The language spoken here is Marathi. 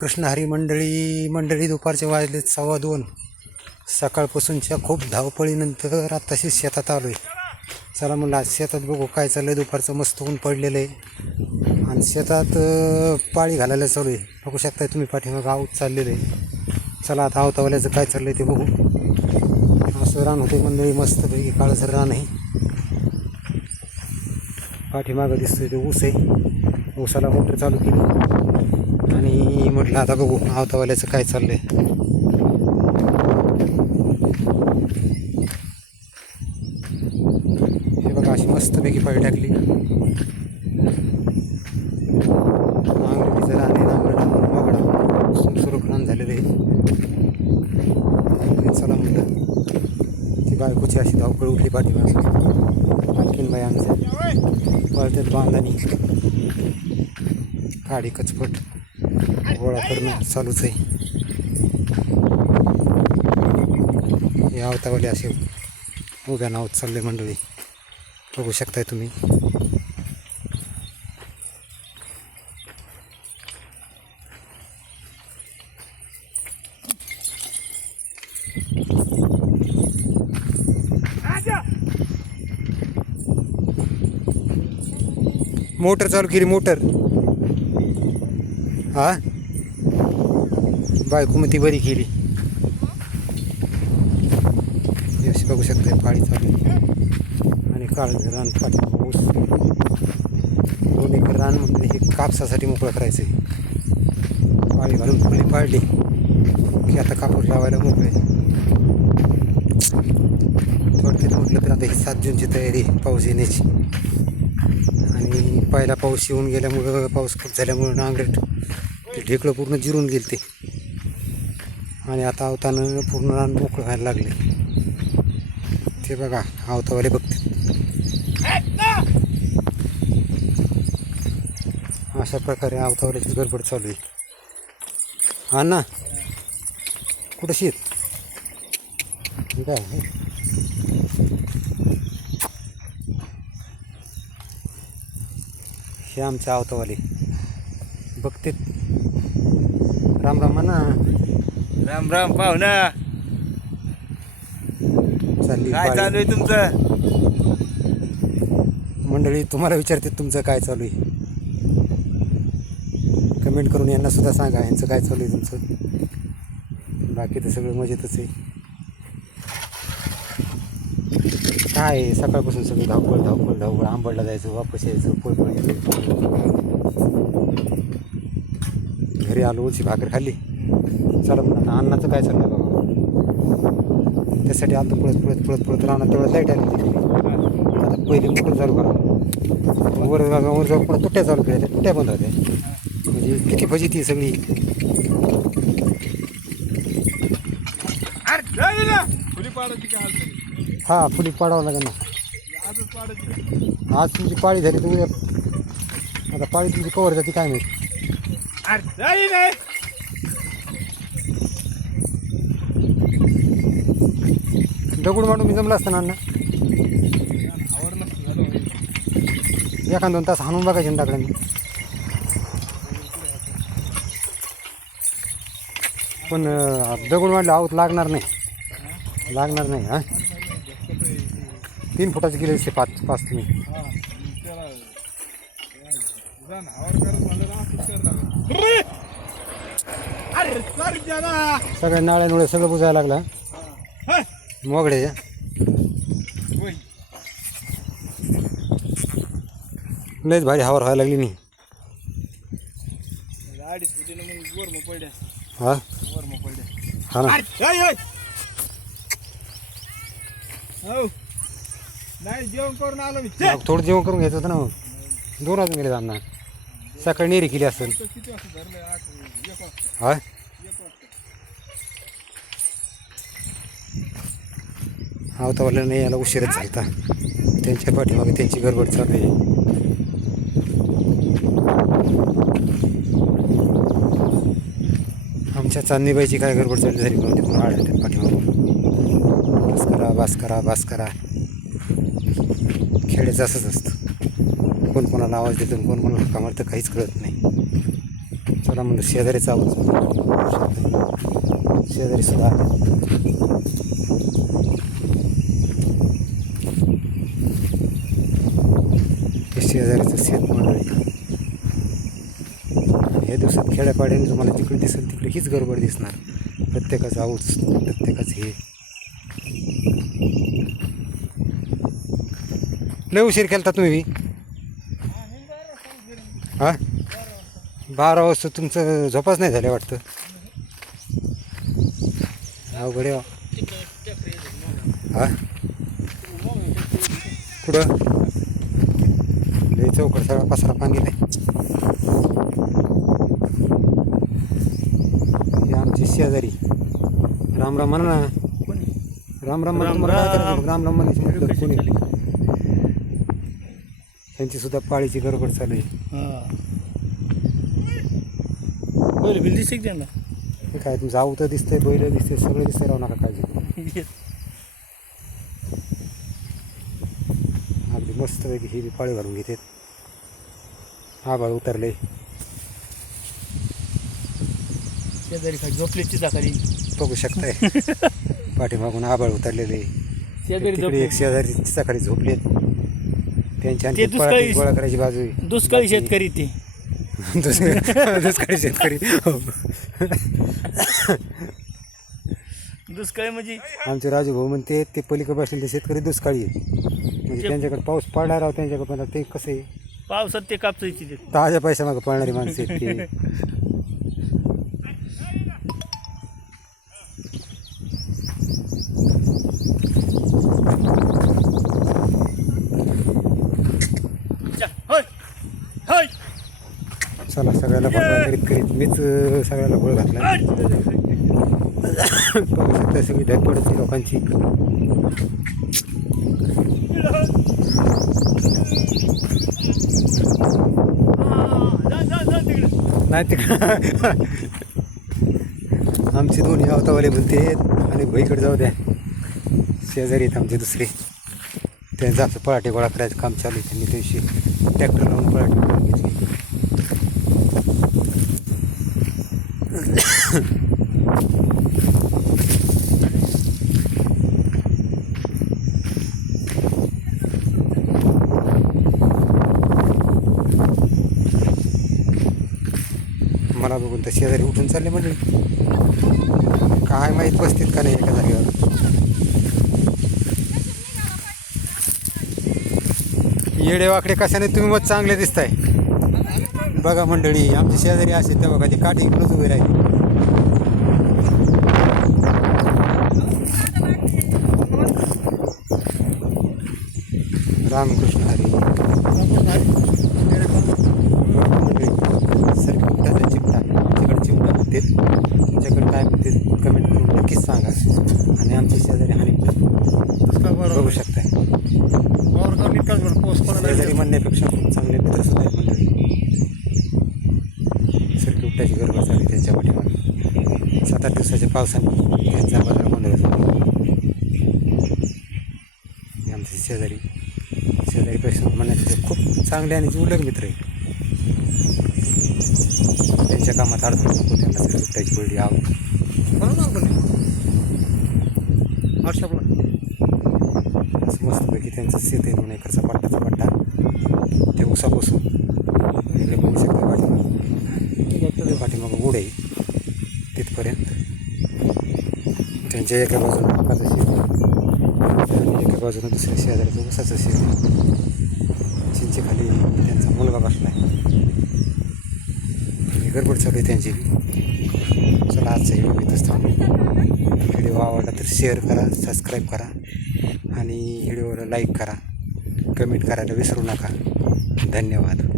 कृष्णहरी मंडळी मंडळी दुपारचे वाजले सव्वा दोन. सकाळपासूनच्या खूप धावपळीनंतर आत्ताशी शेतात आलो आहे चला म्हणलं आज शेतात बघू काय चाललं आहे दुपारचं मस्त ऊन पडलेलं आहे आणि शेतात पाळी घालायला चालू आहे. बघू शकताय तुम्ही पाठीमागं आऊत चाललेलं आहे. चला आता आवतावल्याचं काय चाललं आहे ते बघू. असं रान होते मंडळी मस्तपैकी काळसर रान आहे. पाठीमागं दिसतोय ते ऊस आहे. ऊसाला मोटर चालू केली. आणि म्हटलं आता बघू आवतावाल्याचं काय चाललंय. हे बघा अशी मस्तपैकी पाळी टाकली. नांगरडीचं आणि नांगरडा वगडा सुरसुरूक रान झालेलं आहे. चला म्हटलं ती बायकोची अशी धावपळ उठली पाठीमाग. आणखीन बाई आमच्या. पळतात बांधानी. काडी कचपट. गोळा करणं चालूच आहे. हे आवतावाले असे उभ्या नावात चालले मंडळी. बघू शकताय तुम्ही. मोटर चालू केली मोटर. हा? बायको मग ती बरी केली. अशी बघू शकते पाळी चालू आणि काळ रान पाठी ऊस. दोन एकर रान म्हणजे हे कापसासाठी मोकळं करायचं आहे पाळी घालून फुले पाळली की आता कापूस लावायला मोकळे. थोडक्यात म्हटलं तर आता ही सात जूनची तयारी पाऊस येण्याची. आणि पहिला पाऊस येऊन गेल्यामुळं पाऊस खूप झाल्यामुळं नांगरट ते ढेकळं पूर्ण जिरून गेले ते आणि आता आवतानं पूर्ण रान मोकळं व्हायला लागले. ते बघा आवतावाले बघते. अशा प्रकारे आवतावाल्याची गडबड चालू आहे. हा ना कुठं शेत? ठीक आहे? हे आमचे आवतावाले. बघते. राम राम म्हणा राम राम पाहुणा चालली काय. चालू आहे तुमचं? मंडळी तुम्हाला विचारते तुमचं काय चालू आहे. कमेंट करून यांना सुद्धा सांगा यांचं काय चालू आहे तुमचं. बाकी तर सगळं मजेतच आहे. काय आहे, सकाळपासून सगळं धावपळ धावपळ धावपळ. आंबडला जायचं वापस यायचं पळपळ यायचं घरी आलो उची भाकर खाल्ली. चला पण आता अन्नाचं काय चाललं बाबा? त्यासाठी आता पळत पळत पळत पळत राहणार तेवढं लाइट आली. आता पहिली मोटर चालू करा. वर वर जाऊन पुन्हा तुट्या चालू केल्या त्या तुट्या बंद होत्या. म्हणजे किती फजी ती सगळी. जाऊ हा फुली पाडावं लागेल ना. आज तुमची पाळी झाली उद्या आता पाळी तुमची कवर जाते काय माहिती. अरे नाही दगड मांडून मी जमलं असतं ना अण्णा? एखाद दोन तास हाणून बघायचे ना मी पण दगड मांडलं आहोत लागणार नाही. लागणार नाही हां? तीन फुटाचे किलो असते पाच पाच तुम्ही सगळ्या नाळ्यानुळे सगळं बुजायला लागलं. होय लयच भारी हवा व्हायला लागली नाही हा? हा ना. हो नाही जेवण करून आलो मी. थोडं जेवण करून घ्यायचं होतं ना मग. दोन वाजून गेले जाणार. सकाळी नेरी केली असेल. तर हा आवतावाला नाही याला उशीरच झालता त्यांच्या पाठीमागे त्यांची गडबड चालू आहे. आमच्या चांदणीबाईची काय गडबड चालली झाली पण तिकडून आढळते पाठीमागून. बस करा बास करा बास करा. खेळायचं असंच असतं. कोण कोणाला आवाज देतो कोण कोणाला का मारतं काहीच कळत नाही. चला म्हणलं शेजारीचा आवाज शेजारी सुद्धा. शेजारीचं शेत मंडळी. आणि दिवसात खेड्यापाड्याने तुम्हाला जिकडे दिसेल तिकडे हीच गडबड दिसणार. प्रत्येकाचं आऊट प्रत्येकाचं हे. लय उशीर केला तुम्ही हा? बारा वाजता तुमचं झोपाच नाही झालं वाटतं? अवघड हो. हा? कुठं? लय चौकड सगळा पसरा पाणी नाही हे आमची शेजारी. राम राम म्हणा ना. राम राम राम राम. राम राम म्हणायचं म्हटलं कोणी? त्यांची सुद्धा पाळीची गडबड चालू आहे. बरं बिल दिसते त्यांना? हे काय तुमचं आवतं दिसतंय बैल दिसतंय सगळं दिसतंय राहू नका काळजी करू. अगदी मस्त पैकी ही बी पाळी घालून घेते आभाळ उतरले शेजारी खाली झोपल्याची चाकरी बघू शकताय. पाठीमागून आभाळ उतरलेले शेजारी तिकडे एक झोपले शेजारी सकाळी झोपलेत? त्यांच्या ते दुष्काळी- पळाटी गोळा करायची बाजू आहे. दुष्काळी शेतकरी ते. दुष्काळी दुष्काळी शेतकरी. हो. दुष्काळी म्हणजे आमचे राजू भाऊ म्हणते ते पलीकडे बसलेले शेतकरी दुष्काळी आहे. म्हणजे त्यांच्याकडे पाऊस पडणार राव त्यांच्याकडे पण ते कसं आहे? पावसात ते कापसायची ते ताज्या पैसा मागं पळणारी माणसं आहेत ते चा, होय होय चला सगळ्याला बघा करीत करीत मीच सगळ्याला गोळ घातला बघू शकता सगळी धडपडच पडते लोकांची. हा, तिकडे. नाही ते आमचे दोन्ही आवतावाले म्हणते आणि भईकडे जाऊ द्या. शेजारी आहेत आमचे दुसरे. त्यांचं असं पराठे गोळा करायचं काम चालू आहे त्यांनी त्या दिवशी. ट्रॅक्टर लावून पराठे गोळा घेतले. मला बघून तर शेजारी उठून चालले म्हणजे काय माहीत बसतील का नाही एका जागेवर. येडे वाकडे कशाने तुम्ही मग चांगले दिसताय? बघा मंडळी आमची शेजारी असे तेव्हा कधी काठी इकडूनच उभी राहिली. रामकृष्ण हरी. सर चिमटा चिमटा. तुमच्याकडे चिमटा म्हणते तुमच्याकडे काय म्हणते कमेंट करून नक्कीच सांगा. आणि आमच्या शेजारी हानी. बघू शकताय. म्हणण्यापेक्षा खूप चांगले मित्र सुद्धा आहेत मंडळी सरकी उपटाची गरबा झाली पाठीमागे सात आठ दिवसाच्या पावसाने त्यांचा बाजार गोंधळ झाला आमचे शेजारी. शेजारी शेजारीपेक्षा म्हणायचे खूप चांगले आणि जिवलग मित्र आहे त्यांच्या कामात अडथळा नको त्यांना सुट्ट्याची उपटाची आव. आवड आपण? व्हॉट्सअपला असं मस्तपैकी त्यांचं शेत आहे दोन एकरचा पट्टाचा पट्टा. ते उसापासून. इकडे बघू शकता. पाठीमागं पाठीमागं गुढ आहे तिथपर्यंत. त्यांच्या एका बाजूला मकाचं शेत आणि एका बाजूला दुसऱ्या शेजाऱ्याचं उसाचं शेत चिंचेखाली त्यांचा मुलगा बसला आहे आणि गडबड चालू आहे त्यांची. चला आजचा व्हिडिओ इथंच थांबू. व्हिडिओ आवडला तर शेअर करा सबस्क्राईब करा. आणि व्हिडिओला लाईक करा. कमेंट करायला विसरू नका. धन्यवाद.